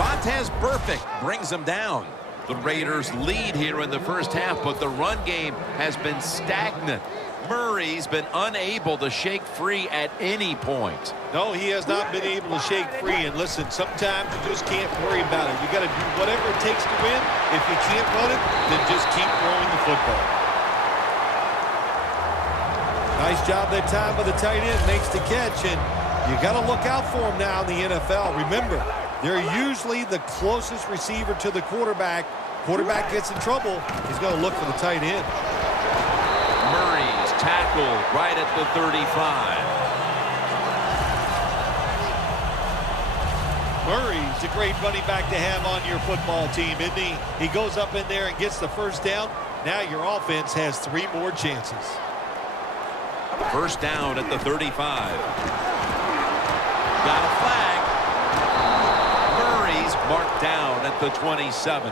Vontez Burfict brings him down. The Raiders lead here in the first half, but the run game has been stagnant. Murray's been unable to shake free at any point. No, he has not been able to shake free. And listen, sometimes you just can't worry about it. You got to do whatever it takes to win. If you can't run it, then just keep throwing the football. Nice job that time by the tight end. Makes the catch, and you got to look out for him now in the NFL. Remember, they're usually the closest receiver to the quarterback. Quarterback gets in trouble, he's going to look for the tight end. Murray's tackled right at the 35. Murray's a great running back to have on your football team, isn't he? He goes up in there and gets the first down. Now your offense has 3 more chances. First down at the 35. Got a flag. Murray's marked down at the 27.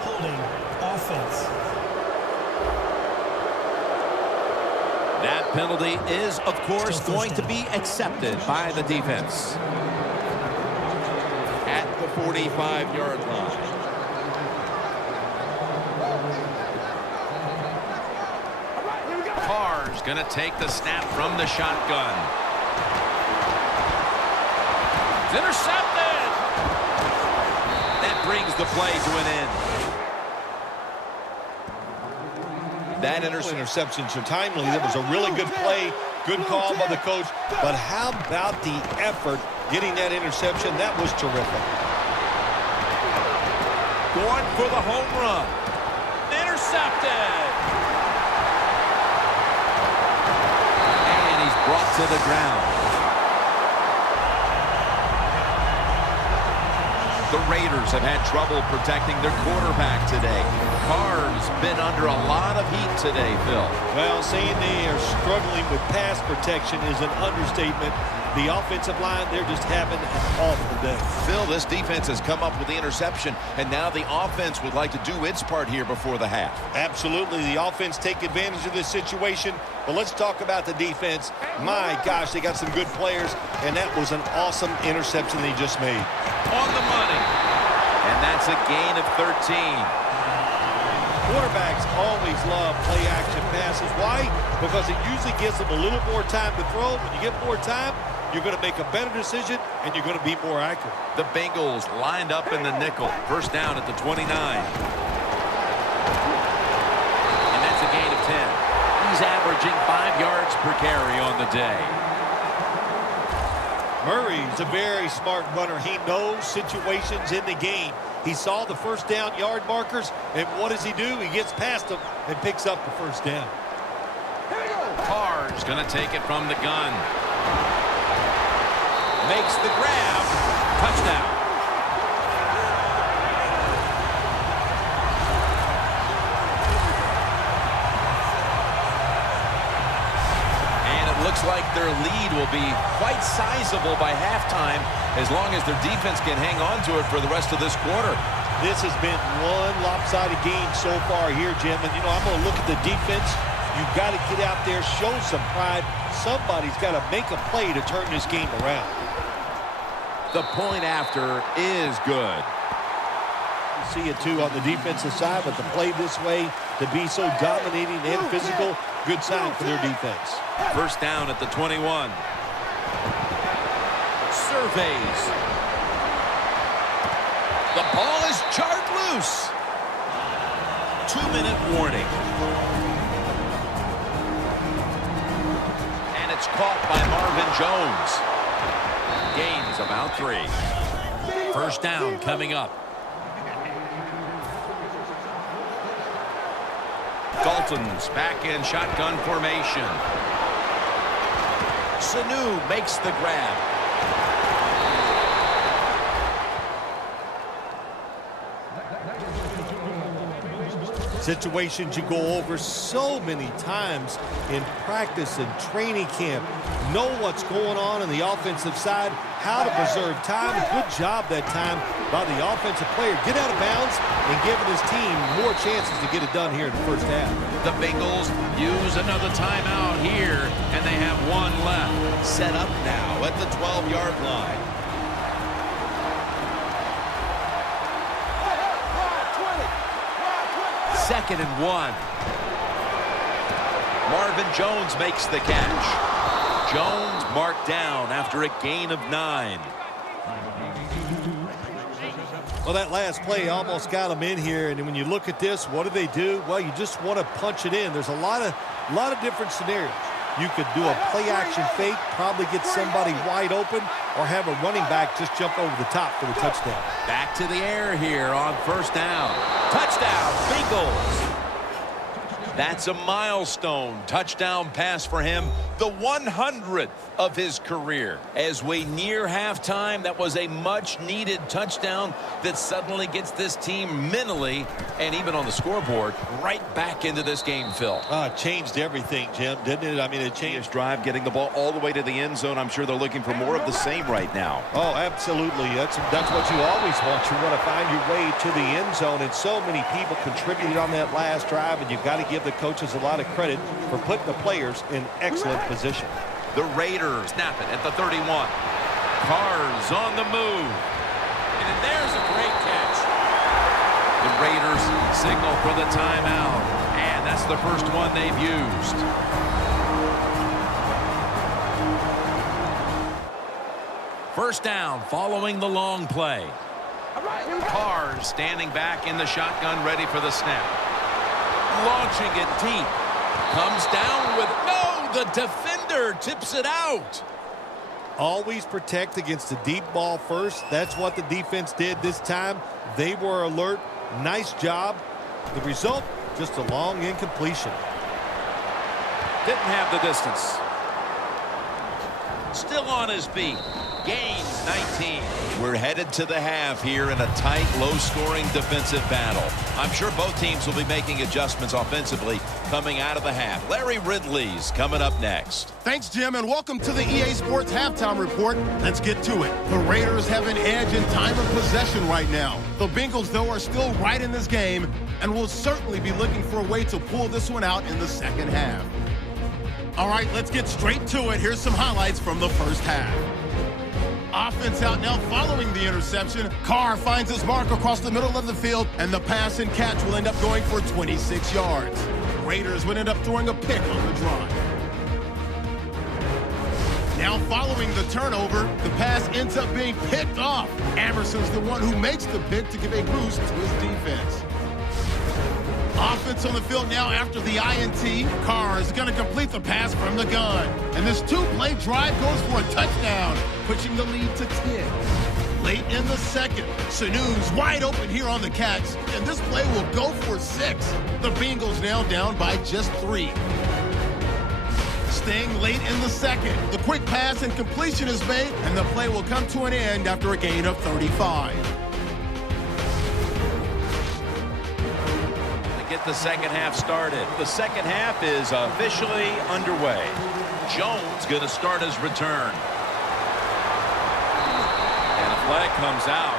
Holding offense. That penalty is, of course, going to be accepted by the defense. At the 45-yard line. Carr's going to take the snap from the shotgun. It's intercepted. That brings the play to an end. That interceptions are timely. That was a really good play. Good call by the coach. But how about the effort getting that interception? That was terrific. Going for the home run. Intercepted. Brought to the ground. The Raiders have had trouble protecting their quarterback today. Carr's been under a lot of heat today, Phil. Well, saying they are struggling with pass protection is an understatement. The offensive line, they're just having an awful day. Phil, this defense has come up with the interception, and now the offense would like to do its part here before the half. Absolutely. The offense take advantage of this situation. But let's talk about the defense. My gosh, they got some good players, and that was an awesome interception they just made. On the money. And that's a gain of 13. Quarterbacks always love play-action passes. Why? Because it usually gives them a little more time to throw. When you get more time, you're going to make a better decision, and you're going to be more accurate. The Bengals lined up in the nickel. First down at the 29. And that's a gain of 10. He's averaging 5 yards per carry on the day. Murray's a very smart runner. He knows situations in the game. He saw the first down yard markers, and what does he do? He gets past them and picks up the first down. Carr's going to take it from the gun. Makes the grab. Touchdown. And it looks like their lead will be quite sizable by halftime as long as their defense can hang on to it for the rest of this quarter. This has been one lopsided game so far here, Jim. And, I'm going to look at the defense. You've got to get out there, show some pride. Somebody's got to make a play to turn this game around. The point after is good. You see it, too, on the defensive side, but to play this way, to be so dominating and physical, good sign for their defense. First down at the 21. Surveys. The ball is jarred loose. 2-minute warning. And it's caught by Marvin Jones. Gains about 3. First down coming up. Dalton's back in shotgun formation. Sanu makes the grab. Situations you go over so many times in practice and training camp. Know what's going on the offensive side, how to preserve time. Good job that time by the offensive player. Get out of bounds and giving his team more chances to get it done here in the first half. The Bengals use another timeout here, and they have one left. Set up now at the 12-yard line. Second and 1. Marvin Jones makes the catch. Jones marked down after a gain of 9. Well, that last play almost got them in here, and when you look at this, what do? Well, you just want to punch it in. There's a lot of different scenarios. You could do a play-action fake, probably get somebody wide open, or have a running back just jump over the top for the touchdown. Back to the air here on first down. Touchdown, Bengals. That's a milestone touchdown pass for him, the 100th of his career. As we near halftime, that was a much-needed touchdown that suddenly gets this team mentally and even on the scoreboard right back into this game, Phil. Changed everything, Jim, didn't it? I mean, it changed. His drive, getting the ball all the way to the end zone. I'm sure they're looking for more of the same right now. Oh, absolutely. That's what you always want. You want to find your way to the end zone, and so many people contributed on that last drive, and you've got to give the coaches a lot of credit for putting the players in excellent position. The Raiders snap it at the 31. Carr's on the move. And there's a great catch. The Raiders signal for the timeout. And that's the first one they've used. First down following the long play. Carr standing back in the shotgun, ready for the snap. Launching it deep. Comes down with the defender tips it out. Always protect against the deep ball first. That's what the defense did this time. They were alert. Nice job. The result, just a long incompletion. Didn't have the distance. Still on his feet. Gains 19. We're headed to the half here in a tight, low-scoring defensive battle. I'm sure both teams will be making adjustments offensively coming out of the half. Larry Ridley's coming up next. Thanks, Jim, and welcome to the EA Sports Halftime Report. Let's get to it. The Raiders have an edge in time of possession right now. The Bengals, though, are still right in this game and will certainly be looking for a way to pull this one out in the second half. All right, let's get straight to it. Here's some highlights from the first half. Offense out now following the interception. Carr finds his mark across the middle of the field, and the pass and catch will end up going for 26 yards. Raiders would end up throwing a pick on the drive. Now following the turnover, the pass ends up being picked off. Anderson's the one who makes the pick to give a boost to his defense. Offense on the field now after the INT. Carr is going to complete the pass from the gun. And this two-play drive goes for a touchdown, pushing the lead to 10. Late in the second, Sanu's wide open here on the catch, and this play will go for 6. The Bengals now down by just 3. Staying late in the second, the quick pass and completion is made, and the play will come to an end after a gain of 35. Get the second half started. The second half is officially underway. Jones going to start his return. And a flag comes out.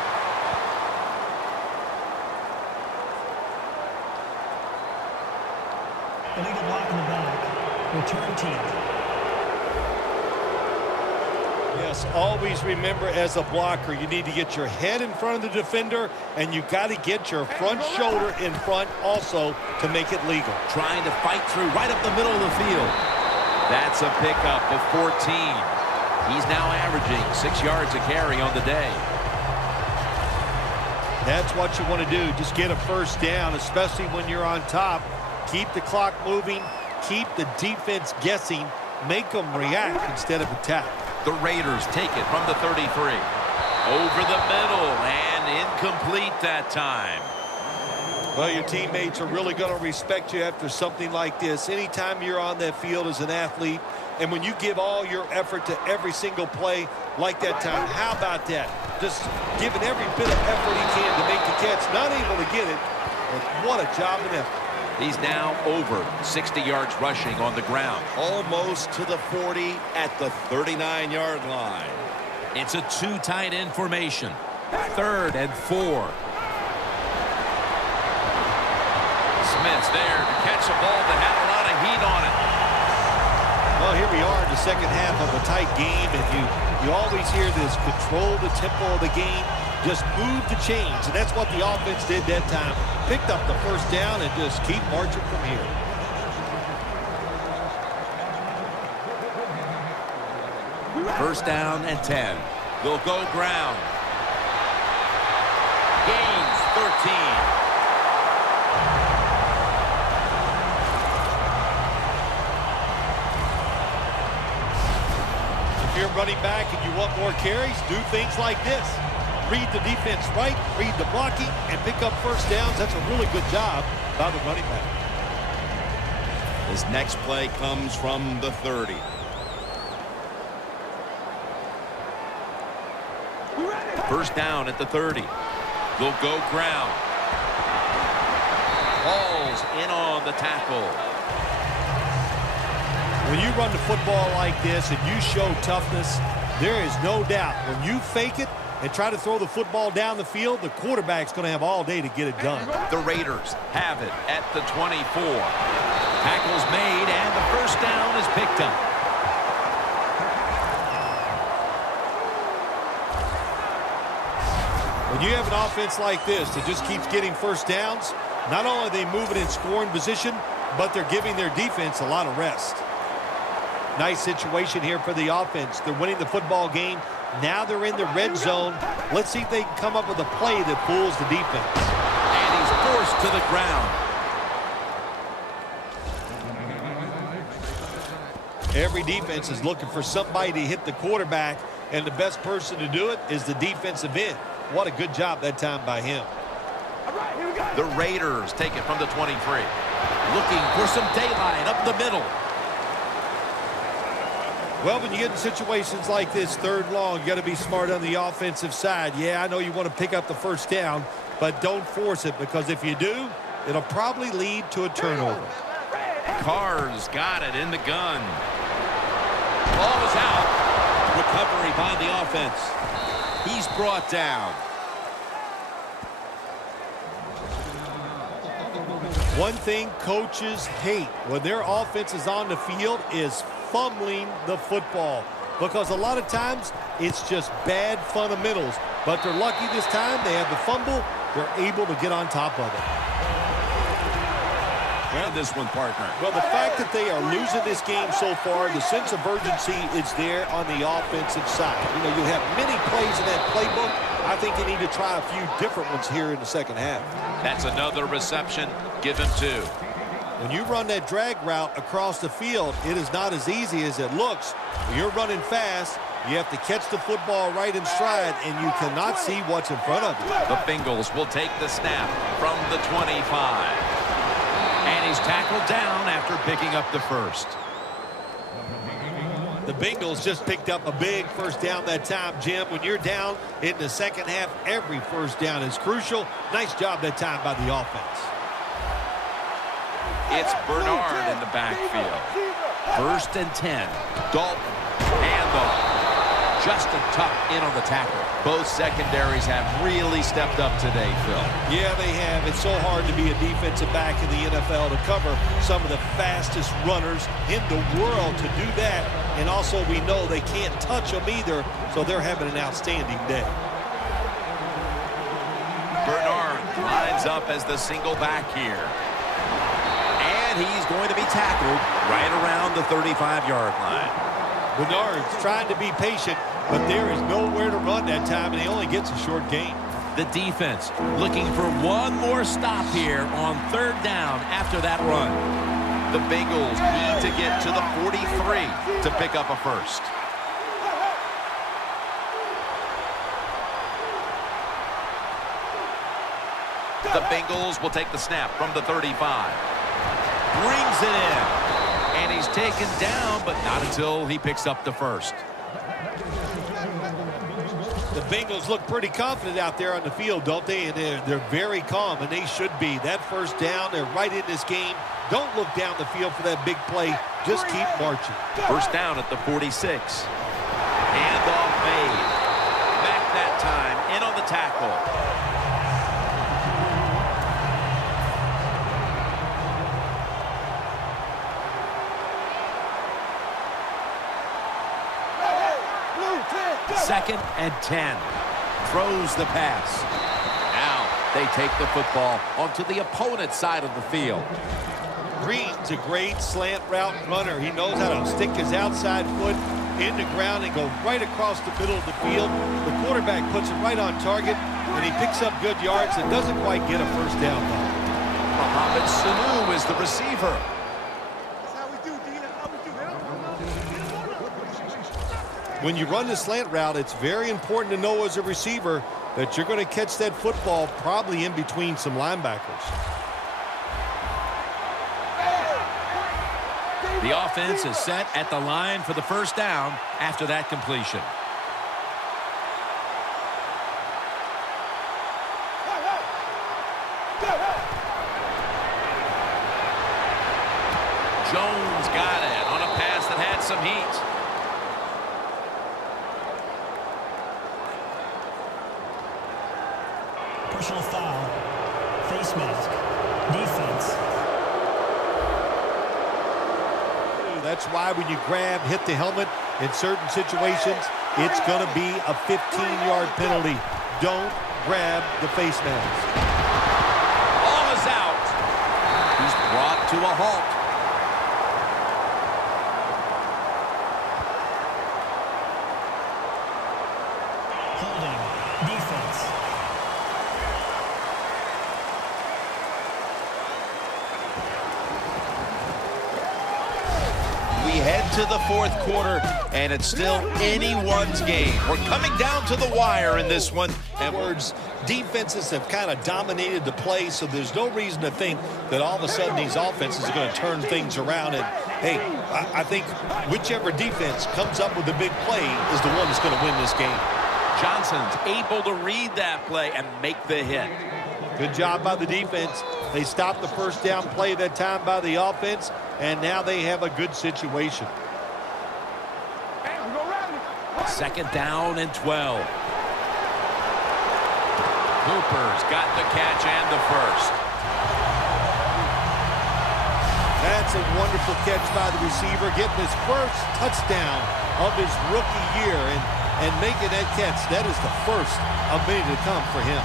Illegal block in the back. Return team. Yes, always remember as a blocker, you need to get your head in front of the defender, and you got to get your front shoulder in front also to make it legal. Trying to fight through right up the middle of the field. That's a pickup of 14. He's now averaging 6 yards a carry on the day. That's what you want to do. Just get a first down, especially when you're on top. Keep the clock moving. Keep the defense guessing. Make them react instead of attack. The Raiders take it from the 33. Over the middle and incomplete that time. Well, your teammates are really going to respect you after something like this. Anytime you're on that field as an athlete, and when you give all your effort to every single play like that time, how about that? Just giving every bit of effort he can to make the catch. Not able to get it, but what a job and effort. He's now over 60 yards rushing on the ground. Almost to the 40 at the 39-yard line. It's a two tight end formation. 3rd and 4. Smith's there to catch the ball that had a lot of heat on it. Well, here we are in the second half of a tight game, and you always hear this: control the tempo of the game, just move the chains, and that's what the offense did that time. Picked up the first down and just keep marching from here. First down and 10. They'll go ground. Gains 13. If you're running back and you want more carries, do things like this. Read the defense right, read the blocking, and pick up first downs. That's a really good job by the running back. His next play comes from the 30. First down at the 30. They'll go ground. Ball's in on the tackle. When you run the football like this and you show toughness, there is no doubt when you fake it and try to throw the football down the field, the quarterback's going to have all day to get it done. The Raiders have it at the 24. Tackle's made, and the first down is picked up. When you have an offense like this that just keeps getting first downs, not only are they moving in scoring position, but they're giving their defense a lot of rest. Nice situation here for the offense. They're winning the football game. Now they're in the red zone. Let's see if they can come up with a play that fools the defense. And he's forced to the ground. Every defense is looking for somebody to hit the quarterback, and the best person to do it is the defensive end. What a good job that time by him. The Raiders take it from the 23. Looking for some daylight up the middle. Well, when you get in situations like this, 3rd long, you got to be smart on the offensive side. Yeah, I know you want to pick up the first down, but don't force it, because if you do, it'll probably lead to a turnover. Carr's got it in the gun. Ball is out. Recovery by the offense. He's brought down. One thing coaches hate when their offense is on the field is fumbling the football, because a lot of times it's just bad fundamentals, but they're lucky this time. They have the fumble. They're able to get on top of it. And this one, partner. Well, the fact that they are losing this game so far, the sense of urgency is there on the offensive side. You know, you have many plays in that playbook. I think they need to try a few different ones here in the second half. That's another reception. Give him 2. When you run that drag route across the field, it is not as easy as it looks. When you're running fast, you have to catch the football right in stride, and you cannot see what's in front of you. The Bengals will take the snap from the 25. And he's tackled down after picking up the first. The Bengals just picked up a big first down that time, Jim. When you're down in the second half, every first down is crucial. Nice job that time by the offense. It's Bernard in the backfield. 1st and 10. Dalton, handoff. Justin Tuck in on the tackle. Both secondaries have really stepped up today, Phil. Yeah, they have. It's so hard to be a defensive back in the NFL to cover some of the fastest runners in the world to do that. And also we know they can't touch them either, so they're having an outstanding day. Bernard lines up as the single back here. And he's going to be tackled right around the 35-yard line. Bernard's trying to be patient, but there is nowhere to run that time, and he only gets a short gain. The defense looking for one more stop here on 3rd down after that run. The Bengals need to get to the 43 to pick up a first. The Bengals will take the snap from the 35. Brings it in. And he's taken down, but not until he picks up the first. The Bengals look pretty confident out there on the field, don't they? And they're very calm, and they should be. That first down, they're right in this game. Don't look down the field for that big play. Just keep marching. First down at the 46. Handoff made. Back that time. In on the tackle. Second and 10. Throws the pass. Now they take the football onto the opponent's side of the field. Green's a great slant route runner. He knows how to stick his outside foot in the ground and go right across the middle of the field. The quarterback puts it right on target, and he picks up good yards and doesn't quite get a first down. Mohamed Sanu is the receiver. When you run the slant route, it's very important to know as a receiver that you're going to catch that football probably in between some linebackers. The offense is set at the line for the first down after that completion. Jones got it on a pass that had some heat. Personal foul. Face mask. Defense. That's why when you grab, hit the helmet in certain situations, it's going to be a 15-yard penalty. Don't grab the face mask. Ball is out. He's brought to a halt. Holding. Defense. We head to the fourth quarter, and it's still anyone's game. We're coming down to the wire in this one. And words, defenses have kind of dominated the play, so there's no reason to think that all of a sudden these offenses are going to turn things around. And, hey, I think whichever defense comes up with a big play is the one that's going to win this game. Johnson's able to read that play and make the hit. Good job by the defense. They stopped the first down play that time by the offense, and now they have a good situation. Second down and 12. Cooper's got the catch and the first. That's a wonderful catch by the receiver, getting his first touchdown of his rookie year and making that catch. That is the first of many to come for him.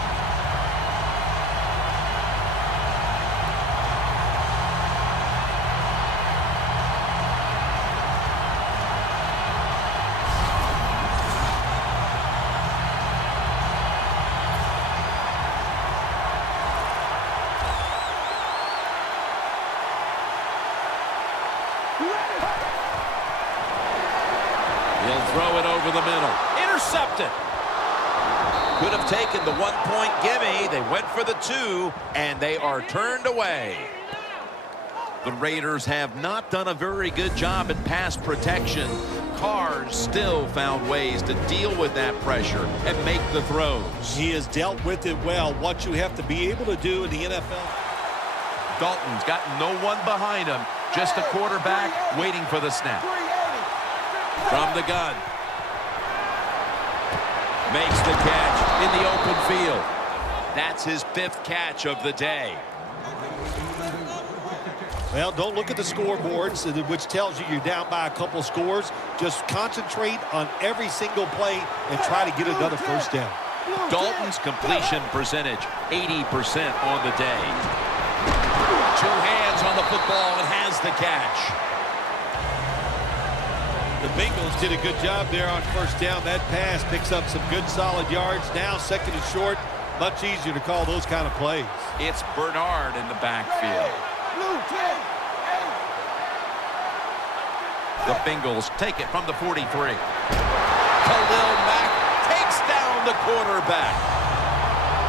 He'll throw it over the middle. Intercepted. Could have taken the 1-point gimme. They went for the 2, and they are turned away. The Raiders have not done a very good job in pass protection. Carr still found ways to deal with that pressure and make the throws. He has dealt with it well. What you have to be able to do in the NFL. Dalton's got no one behind him. Just a quarterback waiting for the snap. From the gun. Makes the catch in the open field. That's his 5th catch of the day. Well, don't look at the scoreboards, which tells you you're down by a couple scores. Just concentrate on every single play and try to get another first down. Dalton's completion percentage, 80% on the day. 2 hands on the football and has the catch. The Bengals did a good job there on first down. That pass picks up some good solid yards. Now second and short, much easier to call those kind of plays. It's Bernard in the backfield. The Bengals take it from the 43. Khalil Mack takes down the quarterback.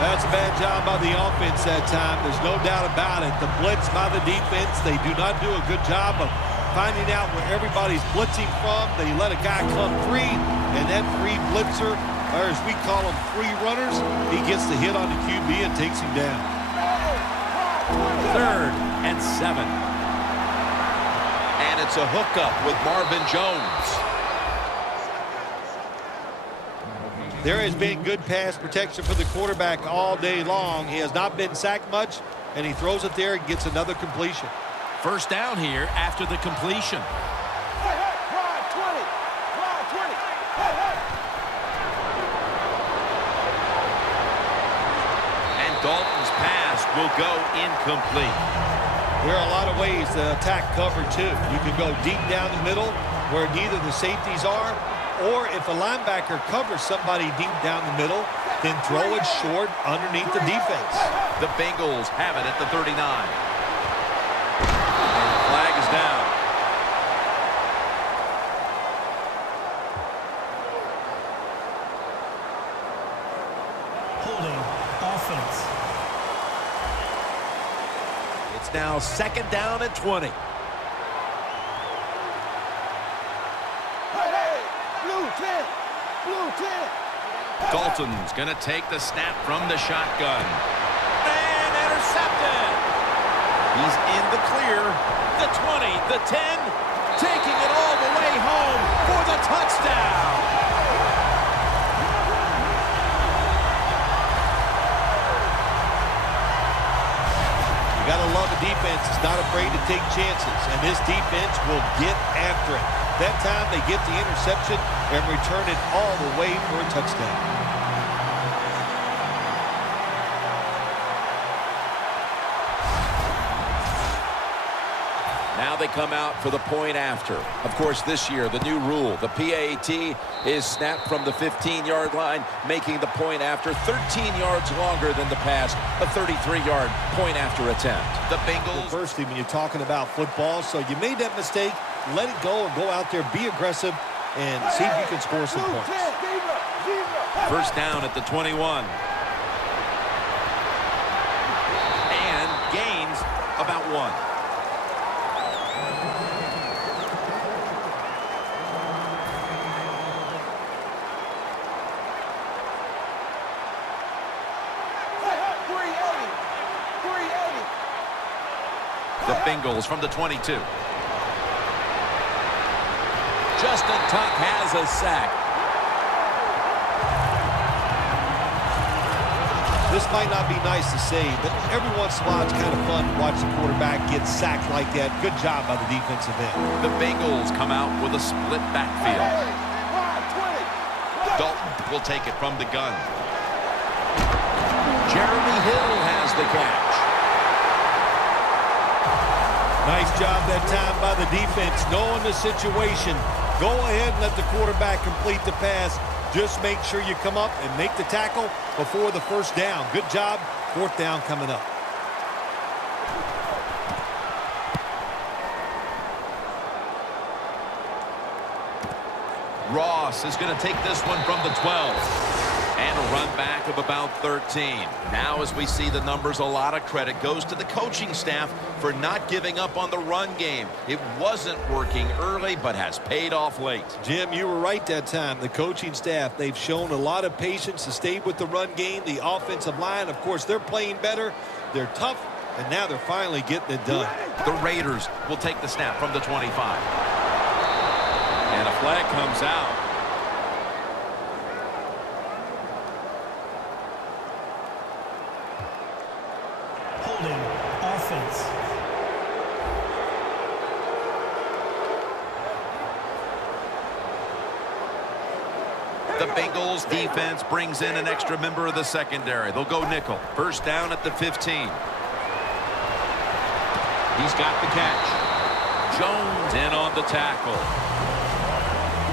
That's a bad job by the offense that time. There's no doubt about it. The blitz by the defense, they do not do a good job of finding out where everybody's blitzing from. They let a guy come free, and that free blitzer or as we call them, free runners. He gets the hit on the QB and takes him down. 3rd and 7. And it's a hookup with Marvin Jones. There has been good pass protection for the quarterback all day long. He has not been sacked much, and he throws it there and gets another completion. 1st down here after the completion. And Dalton's pass will go incomplete. There are a lot of ways to attack cover, too. You can go deep down the middle where neither the safeties are, or if a linebacker covers somebody deep down the middle, then throw it short underneath the defense. The Bengals have it at the 39. And the flag is down. Holding. Offense. It's now 2nd down and 20. Dalton's going to take the snap from the shotgun. And intercepted. He's in the clear. The 20, the 10, taking it all the way home for the touchdown. You got to love a defense that's not afraid to take chances, and this defense will get after it. That time they get the interception and return it all the way for a touchdown. Now they come out for the point after. Of course, this year, the new rule, the PAT, is snapped from the 15-yard line, making the point after 13 yards longer than the past, a 33-yard point after attempt. The Bengals. Firstly, when you're talking about football, so you made that mistake, let it go and go out there, be aggressive, and see if you can score some points. 1st down at the 21. And gains about 1. The Bengals from the 22. Justin Tuck has a sack. This might not be nice to say, but every once in a while it's kind of fun to watch the quarterback get sacked like that. Good job by the defensive end. The Bengals come out with a split backfield. Dalton will take it from the gun. Jeremy Hill has the catch. Nice job that time by the defense, knowing the situation. Go ahead and let the quarterback complete the pass. Just make sure you come up and make the tackle before the 1st down. Good job. 4th down coming up. Ross is going to take this one from the 12. And a run back of about 13. Now as we see the numbers, a lot of credit goes to the coaching staff for not giving up on the run game. It wasn't working early, but has paid off late. Jim, you were right that time. The coaching staff, they've shown a lot of patience to stay with the run game. The offensive line, of course, they're playing better. They're tough, and now they're finally getting it done. The Raiders will take the snap from the 25. And a flag comes out. Offense. The Bengals defense brings in an extra member of the secondary. They'll go nickel. 1st down at the 15. He's got the catch. Jones in on the tackle.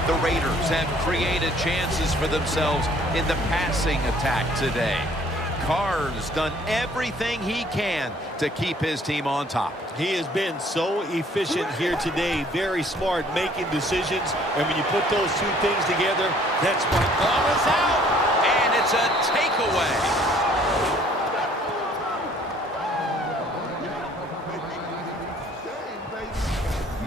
The Raiders have created chances for themselves in the passing attack today. Carr's done everything he can to keep his team on top. He has been so efficient here today. Very smart, making decisions. And when you put those two things together, that's my ball is out, and it's a takeaway.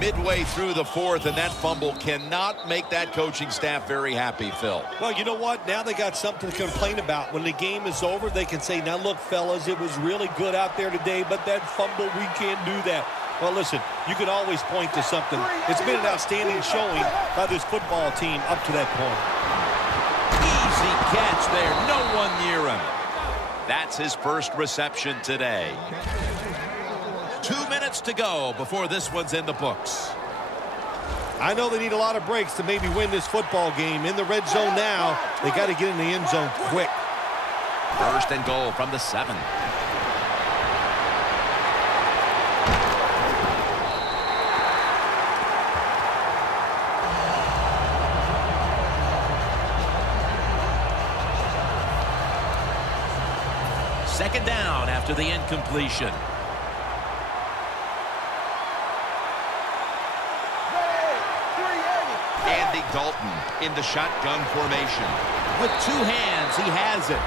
midway through the fourth, and that fumble cannot make that coaching staff very happy, Phil. Well, you know what? Now they got something to complain about. When the game is over, they can say, now look, fellas, it was really good out there today, but that fumble, we can't do that. Well, listen, you can always point to something. It's been an outstanding showing by this football team up to that point. Easy catch there. No one near him. That's his first reception today. 2 minutes to go before this one's in the books. I know they need a lot of breaks to maybe win this football game. In the red zone now, they got to get in the end zone quick. First and goal from the 7. Second down after the incompletion. Andy Dalton in the shotgun formation. With 2 hands, he has it.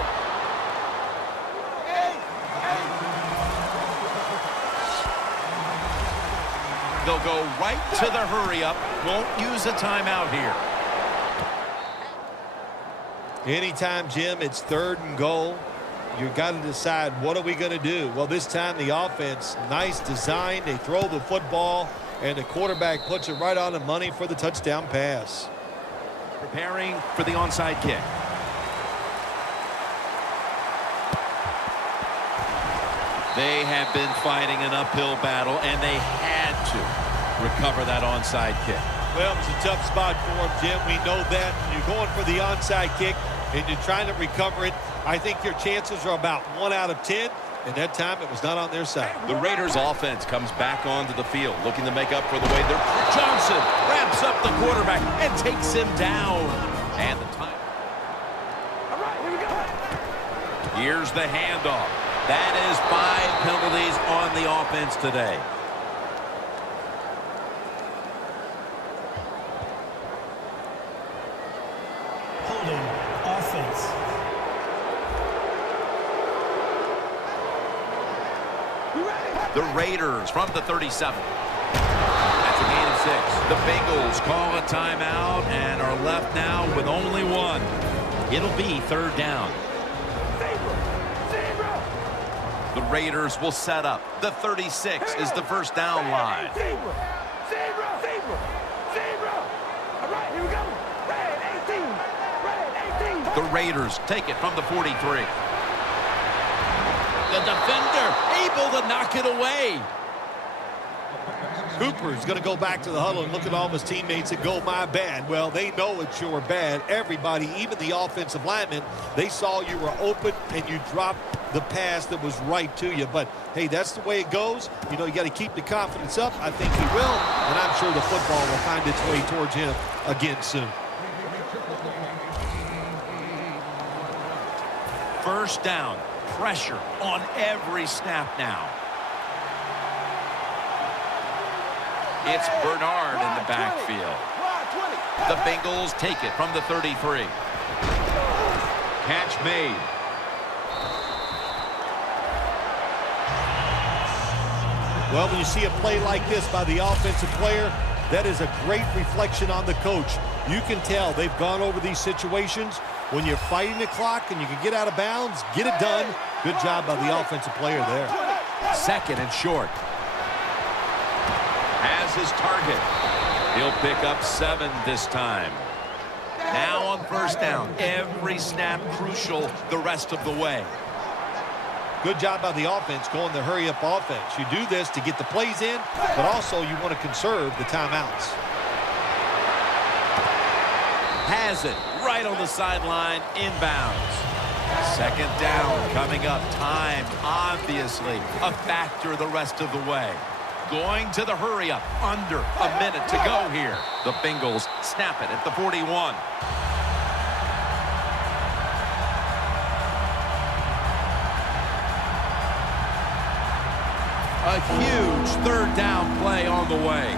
They'll go right to the hurry-up. Won't use a timeout here. Anytime, Jim, it's 3rd and goal. You've got to decide, what are we going to do? Well, this time the offense, nice design. They throw the football, and the quarterback puts it right on the money for the touchdown pass. Preparing for the onside kick. They have been fighting an uphill battle, and they had to recover that onside kick. Well, it was a tough spot for him, Jim. We know that. You're going for the onside kick, and you're trying to recover it. I think your chances are about 1 out of 10, and that time it was not on their side. The Raiders offense comes back onto the field, looking to make up for the way they're... Johnson wraps up the quarterback and takes him down. And the time. All right, here we go. Here's the handoff. That is 5 penalties on the offense today. Holding. Offense. The Raiders from the 37. That's a gain of 6. The Bengals call a timeout and are left now with only 1. It'll be 3rd down. The Raiders will set up. The 36 is the first down line. All right, here we go. Red 18. Red 18. The Raiders take it from the 43. The defender able to knock it away. Cooper's going to go back to the huddle and look at all of his teammates and go, my bad. Well, they know it's your bad. Everybody, even the offensive linemen, they saw you were open and you dropped the pass that was right to you. But, hey, that's the way it goes. You know, you got to keep the confidence up. I think he will, and I'm sure the football will find its way towards him again soon. First down. Pressure on every snap now. It's Bernard in the backfield. The Bengals take it from the 33. Catch made. Well, when you see a play like this by the offensive player, that is a great reflection on the coach. You can tell they've gone over these situations. When you're fighting the clock and you can get out of bounds, get it done. Good job by the offensive player there. 2nd and short. Has his target. He'll pick up 7 this time. Now on first down. Every snap crucial the rest of the way. Good job by the offense going the hurry-up offense. You do this to get the plays in, but also you want to conserve the timeouts. Has it right on the sideline, inbounds. 2nd down coming up. Time, obviously, a factor the rest of the way. Going to the hurry-up. Under a minute to go here. The Bengals snap it at the 41. A huge 3rd down play on the way.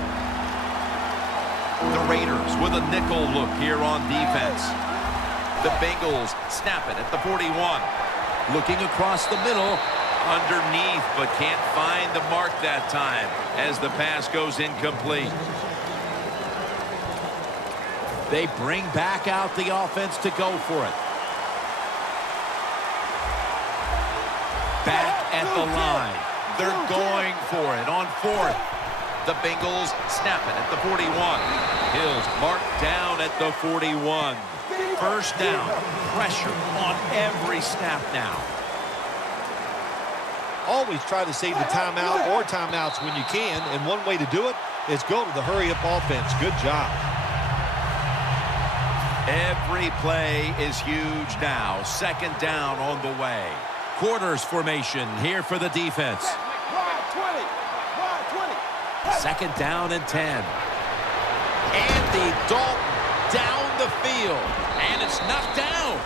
The Raiders with a nickel look here on defense. The Bengals snap it at the 41. Looking across the middle. Underneath, but can't find the mark that time as the pass goes incomplete. They bring back out the offense to go for it. Back at the line. They're going for it on fourth. The Bengals snap it at the 41. Hill's marked down at the 41. First down. Pressure on every snap now. Always try to save the timeout or timeouts when you can, and one way to do it is go to the hurry-up offense. Good job. Every play is huge now. Second down on the way. Quarters formation here for the defense. Second down and 10. Andy Dalton down the field, and it's knocked down.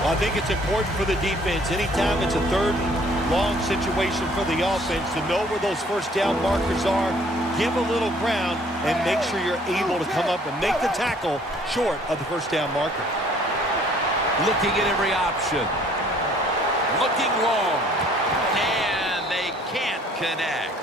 Well, I think it's important for the defense. Anytime it's a third and long situation for the offense to know where those first down markers are, give a little ground, and make sure you're able to come up and make the tackle short of the first down marker. Looking at every option. Looking long. And they can't connect.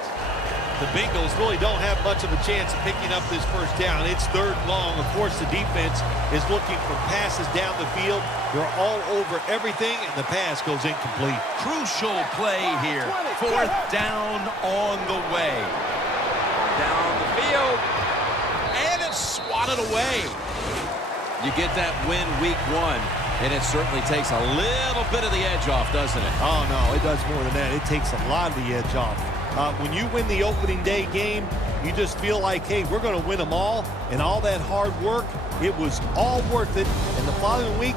The Bengals really don't have much of a chance of picking up this first down. It's third and long. Of course, the defense is looking for passes down the field. They're all over everything, and the pass goes incomplete. Crucial play here. Fourth down on the way. Down the field. And it's swatted away. You get that win week 1, and it certainly takes a little bit of the edge off, doesn't it? Oh, no, it does more than that. It takes a lot of the edge off. When you win the opening day game, you just feel like, hey, we're going to win them all, and all that hard work, it was all worth it. And the following week,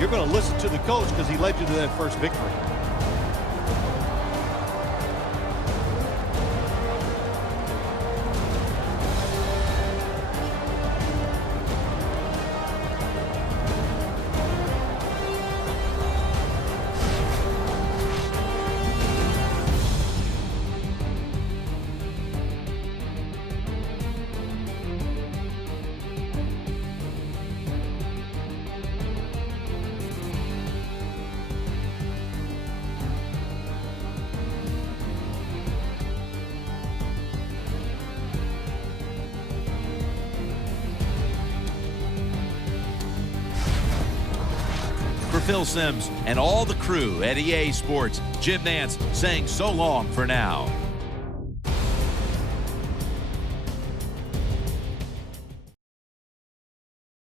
you're going to listen to the coach because he led you to that first victory. For Phil Simms and all the crew at EA Sports, Jim Nantz saying so long for now.